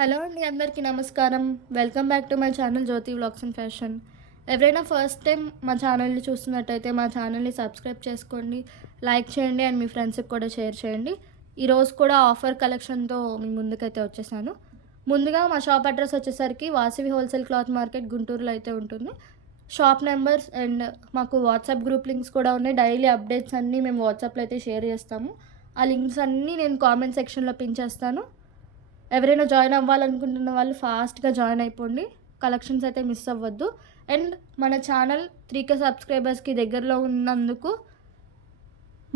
Hello అండి, అందరికీ నమస్కారం. Welcome back to my channel Jyothi vlogs and fashion. ఎవరైనా ఫస్ట్ టైం మా ఛానల్ని చూస్తున్నట్టయితే మా ఛానల్ని సబ్స్క్రైబ్ చేసుకోండి, లైక్ చేయండి అండ్ మీ ఫ్రెండ్స్కి కూడా షేర్ చేయండి. ఈరోజు కూడా ఆఫర్ కలెక్షన్తో మీ ముందుకైతే వచ్చేసాను. ముందుగా మా షాప్ అడ్రస్ వచ్చేసరికి వాసవి హోల్సేల్ క్లాత్ మార్కెట్ గుంటూరులో అయితే ఉంటుంది. షాప్ నెంబర్స్ అండ్ మాకు వాట్సాప్ గ్రూప్ లింక్స్ కూడా ఉన్నాయి. డైలీ అప్డేట్స్ అన్నీ మేము వాట్సాప్లో అయితే షేర్ చేస్తాము. ఆ లింక్స్ అన్నీ నేను కామెంట్ సెక్షన్లో పిన్ చేస్తాను. ఎవరైనా జాయిన్ అవ్వాలనుకుంటున్న వాళ్ళు ఫాస్ట్గా జాయిన్ అయిపోండి. కలెక్షన్స్ అయితే మిస్ అవ్వద్దు. అండ్ మన ఛానల్ 3K సబ్స్క్రైబర్స్కి దగ్గరలో ఉన్నందుకు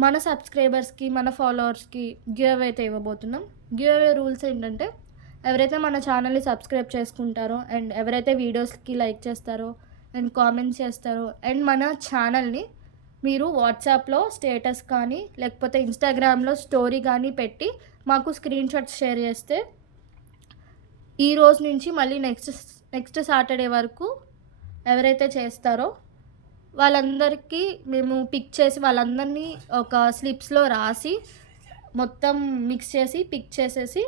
మన సబ్స్క్రైబర్స్కి మన ఫాలోవర్స్కి గివ్ అవే అయితే ఇవ్వబోతున్నాం. గివ్ అవే రూల్స్ ఏంటంటే, ఎవరైతే మన ఛానల్ని సబ్స్క్రైబ్ చేసుకుంటారో అండ్ ఎవరైతే వీడియోస్కి లైక్ చేస్తారో అండ్ కామెంట్స్ చేస్తారో అండ్ మన ఛానల్ని మీరు వాట్సాప్లో స్టేటస్ కానీ లేకపోతే ఇన్స్టాగ్రామ్లో స్టోరీ కానీ పెట్టి మాకు స్క్రీన్ షాట్స్ షేర్ చేస్తే ఈ రోజు నుంచి మళ్ళీ నెక్స్ట్ సాటర్డే వరకు ఎవరైతే చేస్తారో వాళ్ళందరికీ మేము పిక్ చేసి వాళ్ళందరినీ ఒక స్లిప్స్లో రాసి మొత్తం మిక్స్ చేసి పిక్ చేసేసి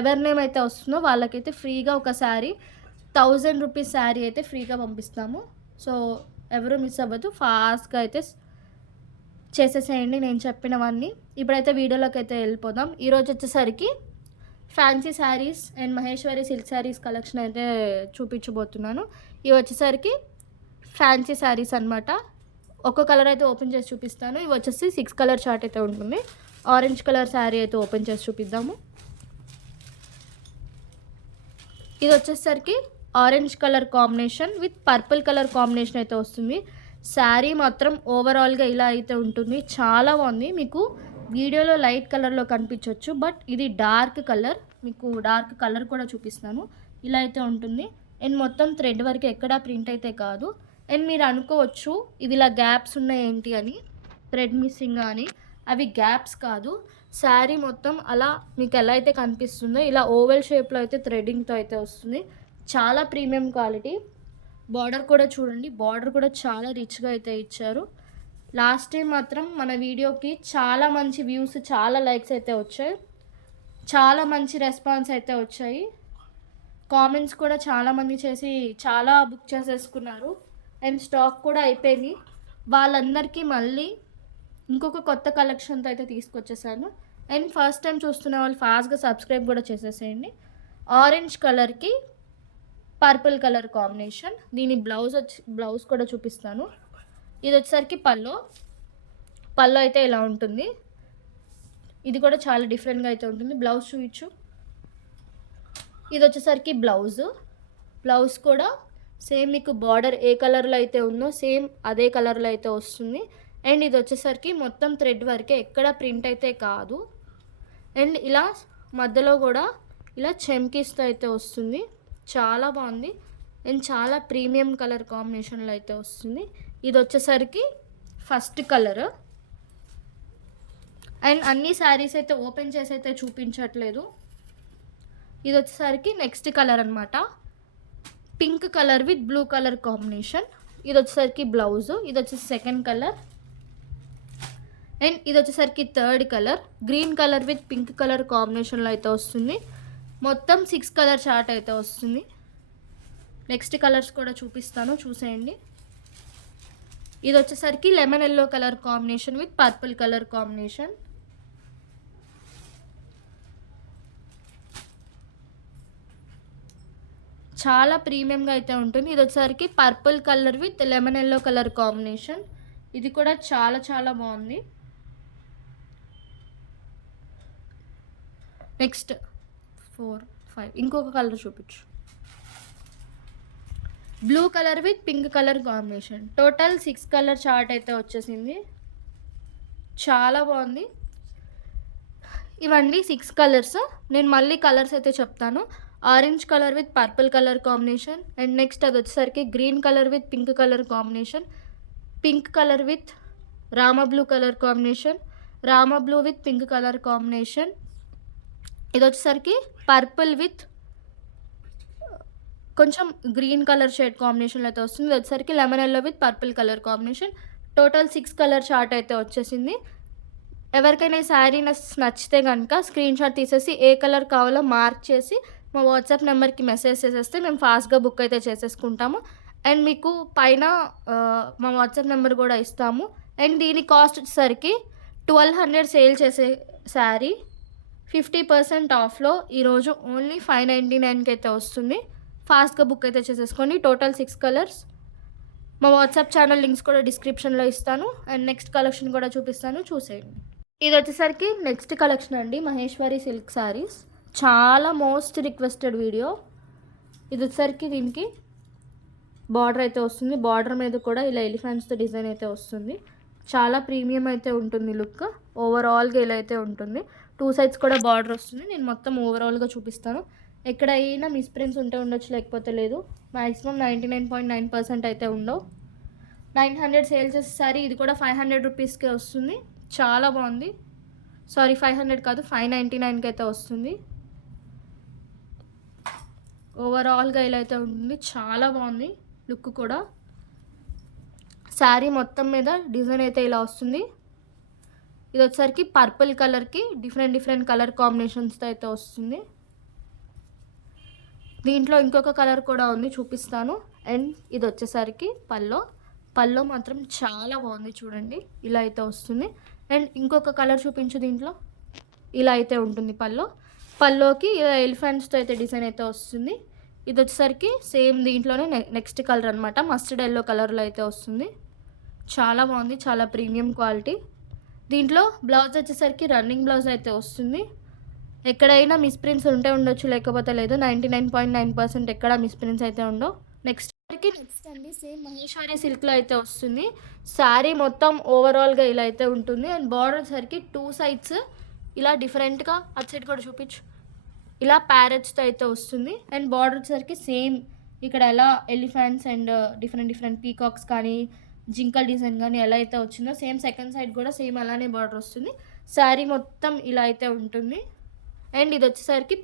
ఎవరి నేమ్ అయితే వస్తుందో వాళ్ళకైతే ఫ్రీగా ఒక శారీ 1000 రూపీస్ శారీ అయితే ఫ్రీగా పంపిస్తాము. సో ఎవరు మిస్ అవ్వద్దు, ఫాస్ట్గా అయితే చేసేసేయండి నేను చెప్పినవన్నీ. ఇప్పుడైతే వీడియోలోకి అయితే వెళ్ళిపోదాం. ఈరోజు వచ్చేసరికి fancy saris and Maheshwari silk saris collection అయితే చూపించబోతున్నాను. ఇవి వచ్చేసరికి ఫ్యాన్సీ శారీస్ అనమాట. ఒక్కో కలర్ అయితే ఓపెన్ చేసి చూపిస్తాను. ఇవి వచ్చేసి 6 కలర్ చార్ట్ అయితే ఉంటుంది. ఆరెంజ్ కలర్ శారీ అయితే ఓపెన్ చేసి చూపిద్దాము. ఇది వచ్చేసరికి orange colour combination with purple colour combination అయితే వస్తుంది. శారీ మాత్రం ఓవరాల్గా ఇలా అయితే ఉంటుంది. చాలా బాగుంది. మీకు వీడియోలో లైట్ కలర్లో కనిపించవచ్చు, బట్ ఇది డార్క్ కలర్. మీకు డార్క్ కలర్ కూడా చూపిస్తాను. ఇలా అయితే ఉంటుంది. అండ్ మొత్తం థ్రెడ్ వరకు ఎక్కడా ప్రింట్ అయితే కాదు. అండ్ మీరు అనుకోవచ్చు ఇవి ఇలా గ్యాప్స్ ఉన్నాయి ఏంటి అని, థ్రెడ్ మిస్సింగ్ అని. అవి గ్యాప్స్ కాదు, శారీ మొత్తం అలా మీకు ఎలా అయితే కనిపిస్తుందో ఇలా ఓవెల్ షేప్లో అయితే థ్రెడ్డింగ్తో అయితే వస్తుంది. చాలా ప్రీమియం క్వాలిటీ. బార్డర్ కూడా చూడండి, బార్డర్ కూడా చాలా రిచ్గా అయితే ఇచ్చారు. లాస్ట్ టైం మాత్రం మన వీడియోకి చాలా మంచి వ్యూస్, చాలా లైక్స్ అయితే వచ్చాయి. చాలా మంచి రెస్పాన్స్ అయితే వచ్చాయి. కామెంట్స్ కూడా చాలామంది చేసి చాలా బుక్ చేసేసుకున్నారు. అండ్ స్టాక్ కూడా అయిపోయింది. వాళ్ళందరికీ మళ్ళీ ఇంకొక కొత్త కలెక్షన్తో అయితే తీసుకొచ్చేసాను. అండ్ ఫస్ట్ టైం చూస్తున్న వాళ్ళు ఫాస్ట్గా సబ్స్క్రైబ్ కూడా చేసేసేయండి. ఆరెంజ్ కలర్కి పర్పుల్ కలర్ కాంబినేషన్. దీని బ్లౌజ్ కూడా చూపిస్తాను. ఇది వచ్చేసరికి పళ్ళు అయితే ఇలా ఉంటుంది. ఇది కూడా చాలా డిఫరెంట్గా అయితే ఉంటుంది. బ్లౌజ్ చూపించు. ఇది వచ్చేసరికి బ్లౌజ్ కూడా సేమ్ మీకు బార్డర్ ఏ కలర్లో అయితే ఉందో సేమ్ అదే కలర్లో అయితే వస్తుంది. అండ్ ఇది వచ్చేసరికి మొత్తం థ్రెడ్ వరకే, ఎక్కడ ప్రింట్ అయితే కాదు. అండ్ ఇలా మధ్యలో కూడా ఇలా చెమ్కీస్తో అయితే వస్తుంది. చాలా బాగుంది. అండ్ చాలా ప్రీమియం కలర్ కాంబినేషన్లో అయితే వస్తుంది. ఇది వచ్చేసరికి ఫస్ట్ కలర్. అండ్ అన్ని శారీస్ అయితే ఓపెన్ చేసి అయితే చూపించట్లేదు. ఇది వచ్చేసరికి నెక్స్ట్ కలర్ అనమాట. Pink colour with blue colour combination. ఇది వచ్చేసరికి బ్లౌజు. ఇది వచ్చేసి సెకండ్ కలర్. అండ్ ఇది వచ్చేసరికి third colour. Green colour with pink colour కాంబినేషన్లో అయితే వస్తుంది. మొత్తం 6 కలర్ చార్ట్ అయితే వస్తుంది. నెక్స్ట్ కలర్స్ కూడా చూపిస్తాను, చూసేయండి. ఇది వచ్చేసరికి lemon yellow colour combination with purple colour combination. చాలా ప్రీమియంగా అయితే ఉంటుంది. ఇది వచ్చేసరికి purple colour with lemon yellow colour combination. ఇది కూడా చాలా చాలా బాగుంది. నెక్స్ట్ 4, 5 ఇంకొక కలర్ చూపించు. Blue colour with pink colour combination. Total 6 colour chart అయితే వచ్చేసింది. చాలా బాగుంది. ఇవన్నీ 6 కలర్స్. నేను మళ్ళీ కలర్స్ అయితే చెప్తాను. Orange colour with purple colour combination. And next అది వచ్చేసరికి green colour with pink colour combination. Pink colour with Rama blue colour combination. Rama blue with pink colour combination. ఇది వచ్చేసరికి పర్పుల్ విత్ కొంచెం గ్రీన్ కలర్ షేడ్ కాంబినేషన్లో అయితే వస్తుంది. ఇది వచ్చేసరికి lemon yellow with purple colour combination. Total 6 colour chart అయితే వచ్చేసింది. ఎవరికైనా ఈ శారీ నచ్చితే కనుక స్క్రీన్ షాట్ తీసేసి ఏ కలర్ కావాలో మార్క్ చేసి మా వాట్సాప్ నెంబర్కి మెసేజ్ చేసేస్తే మేము ఫాస్ట్గా బుక్ అయితే చేసేసుకుంటాము. అండ్ మీకు పైన మా వాట్సాప్ నెంబర్ కూడా ఇస్తాము. అండ్ దీని కాస్ట్ వచ్చేసరికి 1200 సేల్ చేసే శారీ 50% ఆఫ్లో ఈరోజు ఓన్లీ 599కి అయితే వస్తుంది. ఫాస్ట్గా బుక్ అయితే చేసేసుకోండి. Total 6 colours. మా వాట్సాప్ ఛానల్ లింక్స్ కూడా డిస్క్రిప్షన్లో ఇస్తాను. అండ్ నెక్స్ట్ కలెక్షన్ కూడా చూపిస్తాను, చూసేయండి. ఇది వచ్చేసరికి నెక్స్ట్ కలెక్షన్ అండి, మహేశ్వరి సిల్క్ శారీస్. చాలా మోస్ట్ రిక్వెస్టెడ్ వీడియో. ఇది వచ్చేసరికి దీనికి బార్డర్ అయితే వస్తుంది. బార్డర్ మీద కూడా ఇలా ఎలిఫెంట్స్తో డిజైన్ అయితే వస్తుంది. చాలా ప్రీమియం అయితే ఉంటుంది లుక్. ఓవరాల్గా ఇలా అయితే ఉంటుంది. 2 సైడ్స్ కూడా బార్డర్ వస్తుంది. నేను మొత్తం ఓవరాల్గా చూపిస్తాను. ఎక్కడైనా మిస్ప్రింట్స్ ఉంటే ఉండొచ్చు, లేకపోతే లేదు. మ్యాక్సిమం 99.9% అయితే ఉండవు. 900 సేల్ చేసే సారీ ఇది కూడా 500 రూపీస్కే వస్తుంది. చాలా బాగుంది. సారీ 500 కాదు, 599కి అయితే వస్తుంది. ఓవరాల్గా ఇలా అయితే ఉంటుంది. చాలా బాగుంది లుక్ కూడా. శారీ మొత్తం మీద డిజైన్ అయితే ఇలా వస్తుంది. ఇది వచ్చేసరికి పర్పుల్ కలర్కి డిఫరెంట్ కలర్ కాంబినేషన్స్తో అయితే వస్తుంది. దీంట్లో ఇంకొక కలర్ కూడా ఉంది, చూపిస్తాను. అండ్ ఇది వచ్చేసరికి పల్లో మాత్రం చాలా బాగుంది చూడండి. ఇలా అయితే వస్తుంది. అండ్ ఇంకొక కలర్ చూపించు. దీంట్లో ఇలా అయితే ఉంటుంది పల్లోకి ఇలా ఎలిఫెంట్స్తో అయితే డిజైన్ అయితే వస్తుంది. ఇది వచ్చేసరికి సేమ్ దీంట్లోనే నెక్స్ట్ కలర్ అనమాట, మస్టర్డ్ ఎల్లో కలర్లో అయితే వస్తుంది. చాలా బాగుంది, చాలా ప్రీమియం క్వాలిటీ. దీంట్లో బ్లౌజ్ వచ్చేసరికి రన్నింగ్ బ్లౌజ్ అయితే వస్తుంది. ఎక్కడైనా మిస్ప్రింట్స్ ఉంటే ఉండొచ్చు, లేకపోతే లేదు. 99.9% ఎక్కడ మిస్ప్రింట్స్ అయితే ఉండవు. నెక్స్ట్ అండి, సేమ్ మహేశ్వరి సిల్క్లో అయితే వస్తుంది. శారీ మొత్తం ఓవరాల్గా ఇలా అయితే ఉంటుంది. అండ్ బార్డర్ వచ్చేసరికి 2 సైడ్స్ ఇలా డిఫరెంట్గా, అటు సైడ్ కూడా చూపించు, ఇలా ప్యారెట్స్తో అయితే వస్తుంది. అండ్ బార్డర్ వచ్చేసరికి సేమ్ ఇక్కడ ఎలా ఎలిఫెంట్స్ అండ్ డిఫరెంట్ పీకాక్స్ కానీ జింకల్ డిజైన్ కానీ ఎలా అయితే వచ్చిందో సేమ్ సెకండ్ సైడ్ కూడా సేమ్ అలానే బార్డర్ వస్తుంది. శారీ మొత్తం ఇలా అయితే ఉంటుంది. అండ్ ఇది వచ్చేసరికి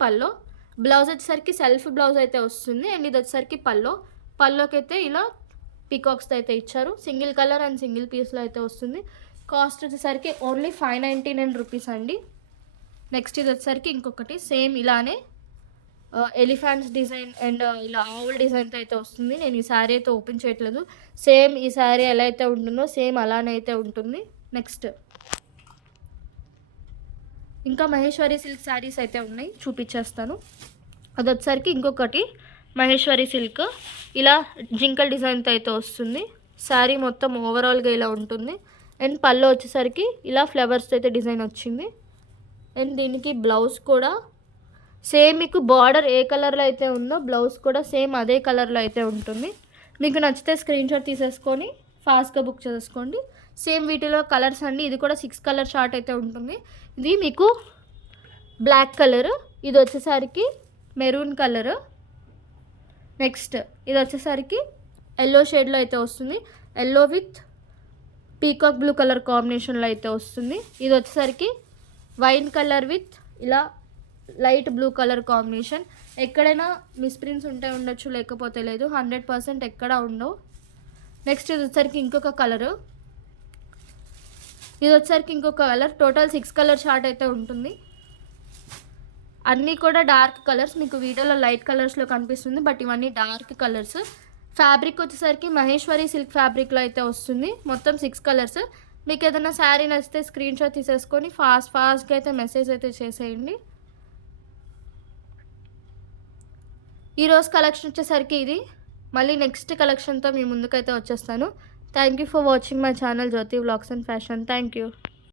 బ్లౌజ్ వచ్చేసరికి సెల్ఫ్ బ్లౌజ్ అయితే వస్తుంది. అండ్ ఇది వచ్చేసరికి పల్లోకి అయితే ఇలా పీకాక్స్తో అయితే ఇచ్చారు. సింగిల్ కలర్ అండ్ సింగిల్ పీస్లో అయితే వస్తుంది. కాస్ట్ వచ్చేసరికి ఓన్లీ 599 రూపీస్ అండి. నెక్స్ట్ ఇది వచ్చేసరికి ఇంకొకటి సేమ్ ఇలానే ఎలిఫెంట్స్ డిజైన్ అండ్ ఇలా ఆవుల్ డిజైన్తో అయితే వస్తుంది. నేను ఈ శారీ అయితే ఓపెన్ చేయట్లేదు. సేమ్ ఈ శారీ ఎలా అయితే ఉంటుందో సేమ్ అలానే అయితే ఉంటుంది. నెక్స్ట్ ఇంకా మహేశ్వరి సిల్క్ శారీస్ అయితే ఉన్నాయి, చూపించేస్తాను. అది వచ్చేసరికి ఇంకొకటి మహేశ్వరి సిల్క్ ఇలా జింకల్ డిజైన్తో అయితే వస్తుంది. శారీ మొత్తం ఓవరాల్గా ఇలా ఉంటుంది. అండ్ పళ్ళు వచ్చేసరికి ఇలా ఫ్లవర్స్తో అయితే డిజైన్ వచ్చింది. అండ్ దీనికి బ్లౌజ్ కూడా సేమ్ మీకు బార్డర్ ఏ కలర్లో అయితే ఉందో బ్లౌజ్ కూడా సేమ్ అదే కలర్లో అయితే ఉంటుంది. మీకు నచ్చితే స్క్రీన్ షాట్ తీసేసుకొని ఫాస్ట్గా బుక్ చేసుకోండి. సేమ్ వీటిలో కలర్స్ అండి. ఇది కూడా 6 కలర్ షార్ట్ అయితే ఉంటుంది. ఇది మీకు బ్లాక్ కలర్, ఇది వచ్చేసరికి మెరూన్ కలర్. నెక్స్ట్ ఇది వచ్చేసరికి ఎల్లో షేడ్లో అయితే వస్తుంది. Yellow with peacock blue colour కాంబినేషన్లో అయితే వస్తుంది. ఇది వచ్చేసరికి వైన్ కలర్ విత్ ఇలా లైట్ బ్లూ కలర్ కాంబినేషన్. ఎక్కడైనా మిస్ప్రింట్స్ ఉంటే ఉండొచ్చు, లేకపోతే లేదు. 100% ఎక్కడ ఉండవు. నెక్స్ట్ ఇది వచ్చేసరికి ఇంకొక కలరు. ఇది వచ్చేసరికి ఇంకొక కలర్. టోటల్ 6 కలర్ షార్ట్ అయితే ఉంటుంది. అన్నీ కూడా డార్క్ కలర్స్. మీకు వీడియోలో లైట్ కలర్స్లో కనిపిస్తుంది, బట్ ఇవన్నీ డార్క్ కలర్స్. ఫ్యాబ్రిక్ వచ్చేసరికి మహేశ్వరి సిల్క్ ఫ్యాబ్రిక్లో అయితే వస్తుంది. మొత్తం 6 కలర్స్. మీకు ఏదైనా శారీ నచ్చితే స్క్రీన్ షాట్ తీసేసుకొని ఫాస్ట్గా అయితే మెసేజ్ అయితే చేసేయండి. ఈరోజు కలెక్షన్ వచ్చేసరికి ఇది. మళ్ళీ నెక్స్ట్ కలెక్షన్తో మీ ముందుకైతే వచ్చేస్తాను. Thank you for watching my channel Jyothi vlogs and fashion. Thank you.